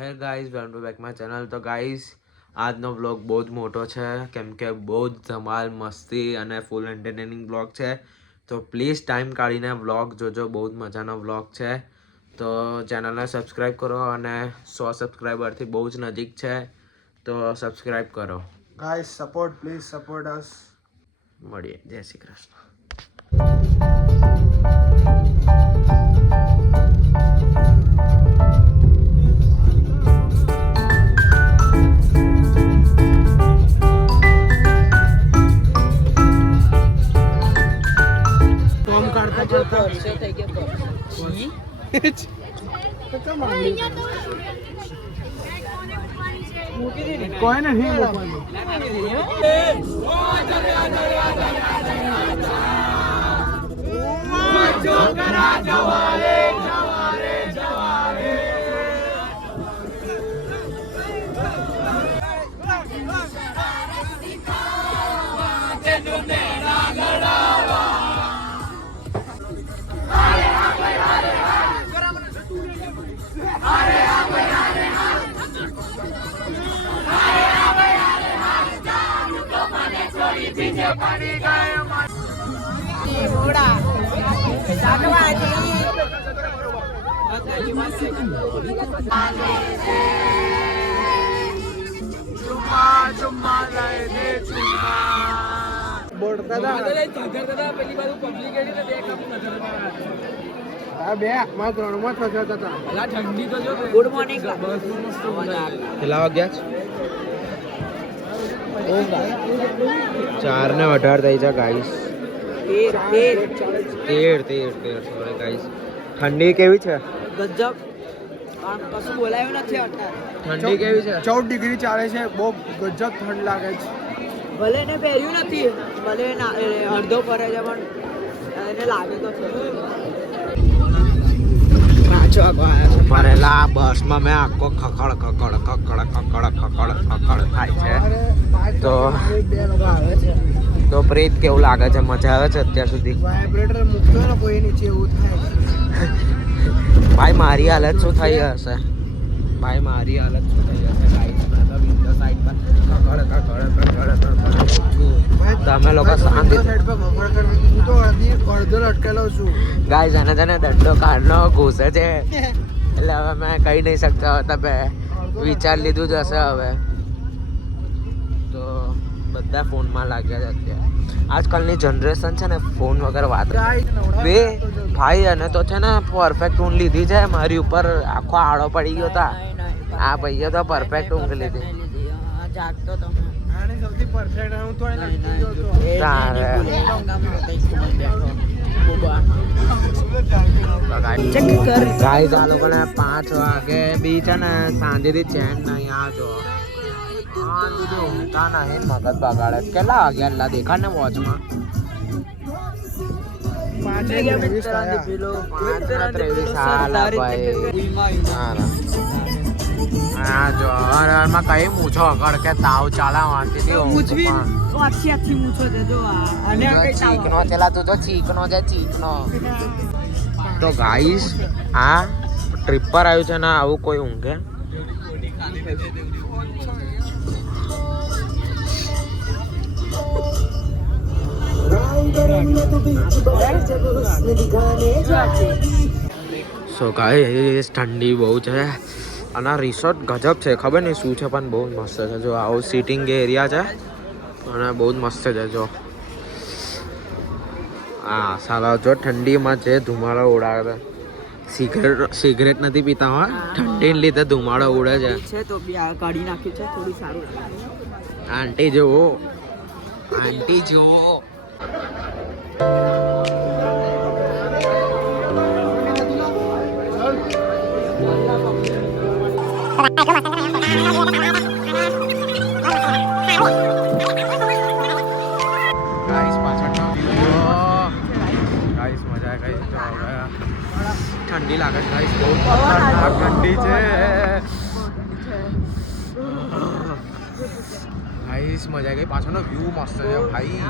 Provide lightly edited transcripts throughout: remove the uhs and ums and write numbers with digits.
Hey guys welcome to back my channel. તો guys આજનો vlog બહુ જ મોટો છે કેમ કે બહુ જ ધમાલ મસ્તી અને ફૂલ એન્ટરટેનિંગ વ્લોગ છે. તો પ્લીઝ ટાઈમ કાઢીને વ્લોગ જોજો, બહુ જ મજાનો વ્લોગ છે. તો ચેનલને સબસ્ક્રાઈબ કરો અને 100 સબસ્ક્રાઈબરથી બહુ જ નજીક છે, તો સબસ્ક્રાઈબ કરો ગાઈસ. સપોર્ટ, પ્લીઝ સપોર્ટ અસ. મળીએ. જય શ્રી કૃષ્ણ. કોઈ નથી ગુડ મોર્નિંગ. કેટલા વાગ્યા છે? 4:18 થઈ છે ગાઈસ. 13 sorry guys. ઠંડી કેવી છે? ગજબ. કશું બોલાયું નથી અત્યારે. ઠંડી કેવી છે? 14 ડિગ્રી ચાલે છે. બહુ ગજબ ઠંડ લાગે છે. ભલે એને પહેર્યું નથી, ભલે અડધો ફરે છે, પણ એને લાગે તો છે. ભરેલા બસમાં મેં આખો ખખડ થાય છે. તો પ્રીત કેવું લાગે છે? મજા આવે છે અત્યાર સુધી? વાઇબ્રેટર મૂકતો ને કોઈ નીચે એવું થાય. ભાઈ મારી હાલત શું થઈ હશે? તમે લોકો શાંતિ ગાઈસ. અને તને દંડો કાઢનો ઘૂસે છે એટલે હવે મેં કહી નહીં શકતા. તમે વિચાર લીધું જ હશે હવે. તો બધા ફોનમાં લાગ્યા છે અત્યારે. આજકાલની જનરેશન છે ને ફોન વગર વાત બે ભાઈ. અને તો છે ને પરફેક્ટ ઊંઘ લીધી છે. મારી ઉપર આખો આડો પડી ગયો હતા. આ ભાઈએ તો પરફેક્ટ ઊંઘ લીધી. જાગતો તો સૌથી પરફેક્ટ હું તો ગાઈસ આ લોકોને 5 વાગે બી છે ને સાંજેથી ચેન નહીં. આ જો ઊંઘતા નહીં, મગજ બગાડે. કેટલા વાગ્યા એટલા દેખાડ ને વોચમાં? 5:23 માં કઈ મૂછો અગળ કે તાવ ચાલા વાંચી ચીકનો ચેલા. તું તો ચીકનો છે, ચીકનો. તો ગાઈસ આ ટ્રીપ પર આવ્યું છે ને આવું કોઈ ઊંઘે? સો ગાઈસ ઠંડી બહુ છે અને રિસોર્ટ ગજબ છે. ખબર નહીં શું છે પણ બહુ મસ્ત છે. જો આવું સીટિંગ એરિયા છે અને બહુ જ મસ્ત છે. જો હા સાલા જો ઠંડીમાં છે ધુમાડો ઉડાવે. સિગરેટ નથી પીતા હો, ઠંડીને લીધે ધુમાડો ઉડે છે. તો કાઢી નાખ્યું છે, થોડી સારું લાગે. આંટી જુઓ, આંટી જુઓ. ઠંડી લાગે છે ગાઈસ, બહુ ઠંડી છે ગાઈસ. મજા ગઈ. પાછળનો વ્યૂ મસ્ત છે ભાઈ.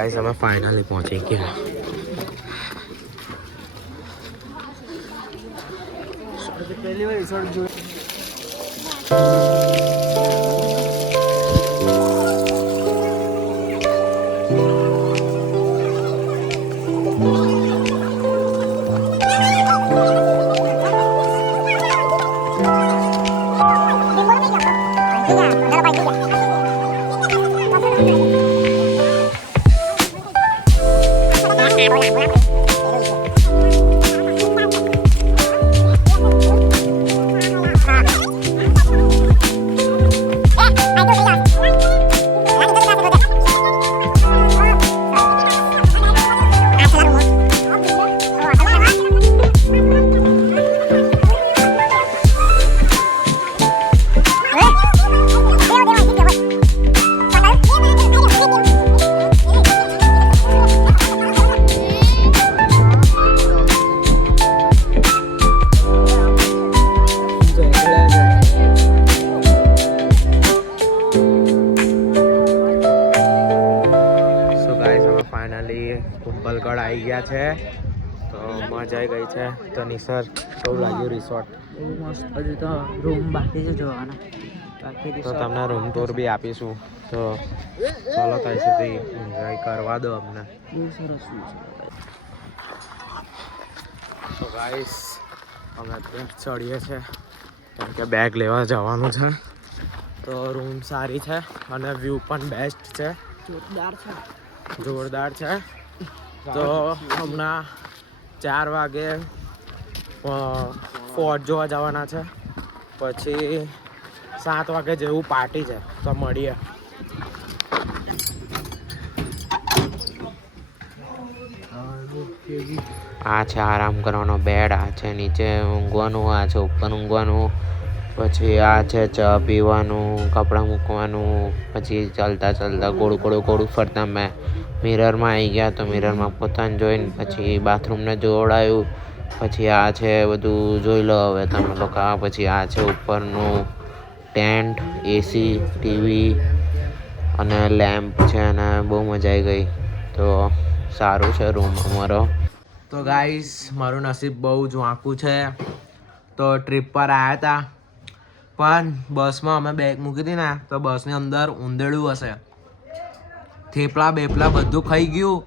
ગાઈસ અમે ફાઇનલી પહોંચી ગયા. પહેલી વાર રિસોર્ટ જોયું. કુંભલગઢ આવી ગયા છે તો મજા આવી ગઈ છે. તો નિસર કેવું લાગ્યું રિસોર્ટ? બહુ મસ્ત. હજુ તો રૂમ બાકી છે જોવાના. બાકી તો તમને રૂમ ટૂર બી આપીશું. તો ચાલો ત્યાં સુધી એન્જોય કરવા દો અમને. બહુ સરસ છે. તો ગાઈસ અમે ત્યાં ચડીએ છીએ કેમ કે બેગ લેવા જવાનું છે. તો રૂમ સારી છે અને વ્યૂ પણ બેસ્ટ છે, જોરદાર છે. જોરદાર છે. તો હમણાં 4 વાગે ફોર્ટ જોવા જવાના છે. પછી 7 વાગે જેવું પાર્ટી છે તો મળીએ. આ છે આરામ કરવાનો બેડ, આ છે નીચે ઊંઘવાનું, આ છે ઉપર ઊંઘવાનું. પછી આ છે ચા પીવાનું, કપડાં મૂકવાનું. પછી ચાલતા ચાલતા ગોળું ફરતા મેં મિરરમાં આવી ગયા તો મિરરમાં પોતાને જોઈને પછી બાથરૂમને જોડાયું. પછી આ છે બધું જોઈ લો હવે તમે લોકો. પછી આ છે ઉપરનું ટેન્ટ, એસી, ટીવી અને લેમ્પ છે અને બહુ મજા આવી ગઈ. તો સારું છે રૂમ અમારો. તો ગાઈસ મારું નસીબ બહુ જ વાંકું છે. તો ટ્રીપ પર આવ્યા હતા પણ બસમાં અમે બેગ મૂકી હતી ને તો બસની અંદર ઊંધેડું હશે. થેપલા બેપલા બધું ખાઈ ગયું.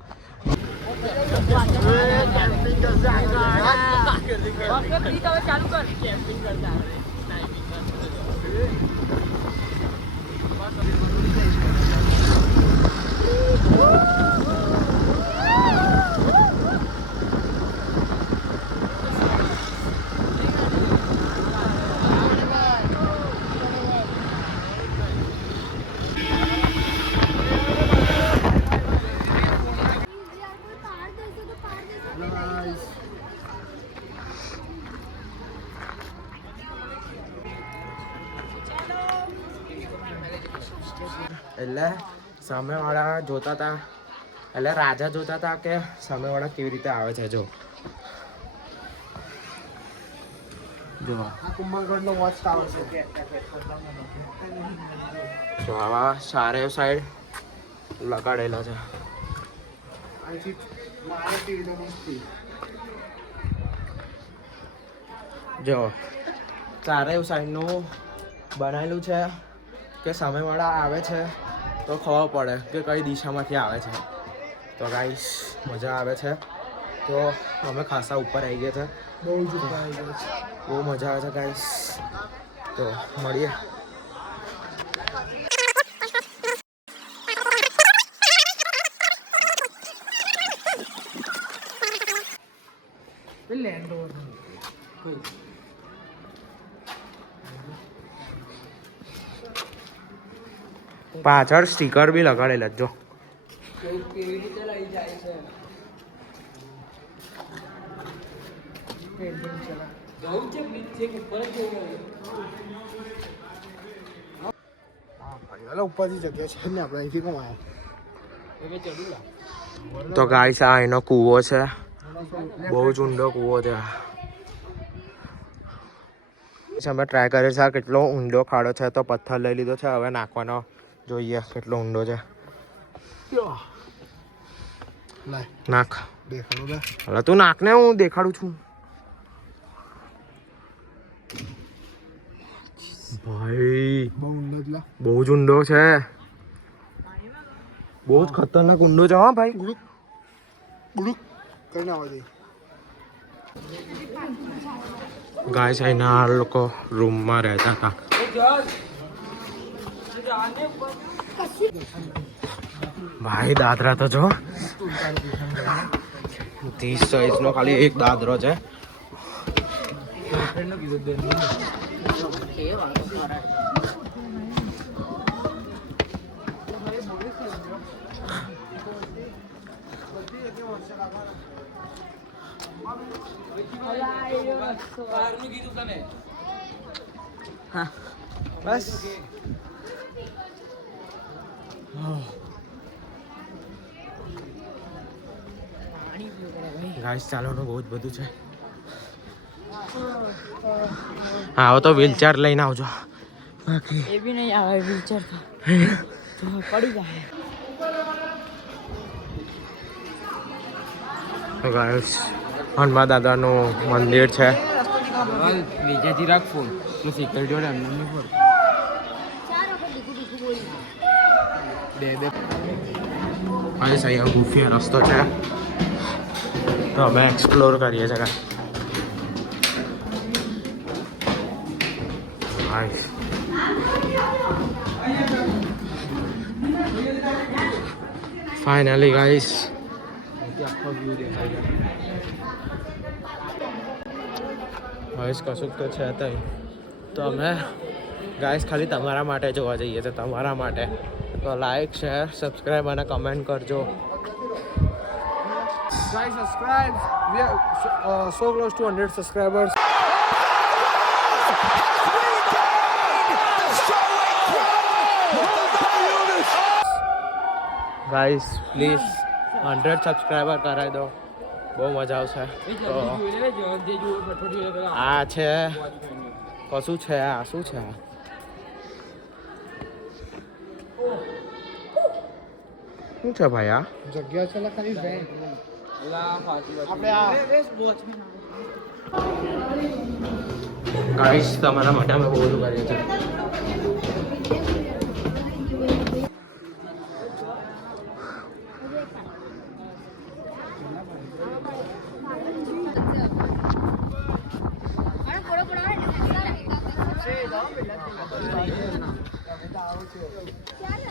એટલે સામેવાળા જોતા હતા, એટલે રાજા જોતા હતા કે સામેવાળા કેવી રીતે આવે છે. જો કુંભલગઢનો વોચ ટાવર છે. જો આવા સારે સાઈડ લગાડેલા છે. અહીંથી મારે ટીવી જો ચારે સાઈડનું બનાવેલું છે કે સામેવાળા આવે છે તો ખબર પડે કે કઈ દિશામાંથી આવે છે. તો ગાઈસ મજા આવે છે. તો અમે ખાસા ઉપર આવી ગયા છે. બહુ જ ઉપર આવી ગયો છે. બહુ મજા આવે છે ગાઈસ. તો મળીએ. લેન્ડ ઓવર પાછળ સ્ટીકર બી લગાડેલા જો. કેવી રીતે લઈ જાય છે? જવું છે બીચ છે ઉપર જ એટલે ઉપરથી જગ્યા છે ને આપણે અહીંથી કોણ આવ્યા. તો ગાઈસ આ એનો કૂવો છે. બહુ જ ઊંડો કૂવો છે. અમે ટ્રાય કર્યો છે કેટલો ઊંડો ખાડો છે તો પથ્થર લઈ લીધો છે. હવે નાખવાનો જોઈએ કેટલો ઊંડો છે. લાય નાખ દેખાડો બે હવે તું નાખને હું દેખાડું છું ભાઈ બહુ ઊંડો જ લા બહુ જ ઊંડો છે બહુ જ ખતરનાક ઊંડો છે હા ભાઈ બુડુક બુડુક કરીને આવવા દે ગાય છે એના લોકો રૂમમાં રહેતા હતા ભાઈ દાદરા તો જો 30 સાઈઝ નો ખાલી એક દાદરો છે બસ ગાઈસ ચાલવાનું બહુ જ બધું છે હા હવે તો વ્હીલચેર લઈને આવજો બાકી એ બી નહીં આવે વ્હીલચેર તો પડી જાય તો ગાઈસ હનુમાન દાદાનું મંદિર છે નીચેથી રાખ ફોન તો સિક્યુરિટી વાળા એમને નહીં ફોન ગાઈસ અહીંયા ગુફી રસ્તો છે તો અમે એક્સપ્લોર કરીએ છીએ ગાઈસ ફાઇનલી ગાઈસ આખો વ્યૂ દેખાય ગાઈસ કશુંક તો છે તઈ તો અમે ગાઈસ ખાલી તમારા માટે જોવા જઈએ છીએ તમારા માટે તો લાઈક શેર સબસ્ક્રાઈબ અને કમેન્ટ કરજો guys subscribe we are so close to 100 subscribers guys please 100 subscriber કરાવી દો બહુ મજા આવશે તો આ છે કશું છે આ શું છે શું છે ભાઈ આ જગ્યા છે લા ખાલી વેન આપણે આ ગાઈસ તમારા માટે અમે બહુ બધું કરીએ છીએ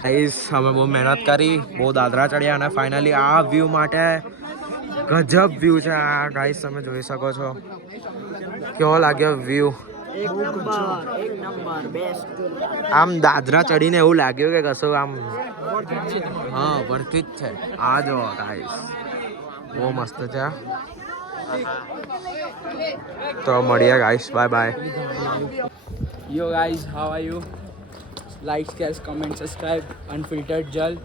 ગાઈસ અમે બહુ મહેનત કરી બહુ દાદરા ચડ્યા અને ફાઇનલી આ વ્યૂ માટે ગજબ વ્યૂ છે આ ગાઈસ તમે જોઈ શકો છો કેવો લાગ્યો વ્યૂ એક નંબર બેસ્ટ આમ દાદરા ચડીને એવું લાગ્યું કે કશું આમ હા વર્થિત છે આ જો ગાઈસ બહુ મસ્ત છે તો મળીએ guys bye bye Yo guys, how are you? Like, share, comment, subscribe. Unfiltered Jal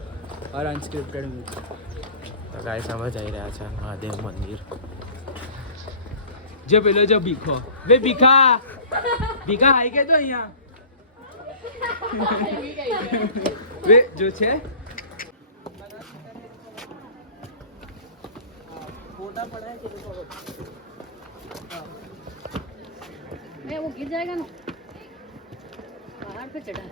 or unscripted me. તો ગાઈસ અમે જઈ રહ્યા છે મહાદેવ મંદિર જે પેલો જો ભીખો વે ભીખા ભીખા હાઈ કે જો અહીંયા વે જો છે वो गिर जाएगा ना पहाड़ पे चढ़ा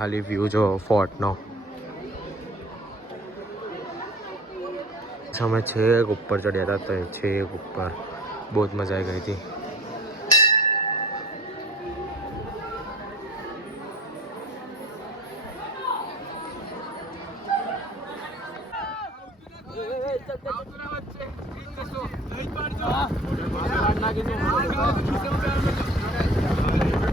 ખાલી વ્યૂ જો ફોર્ટનો અમે છેક ઉપર ચડ્યા હતા તો છેક ઉપર બહુ જ મજા આવી ગઈ હતી નાખી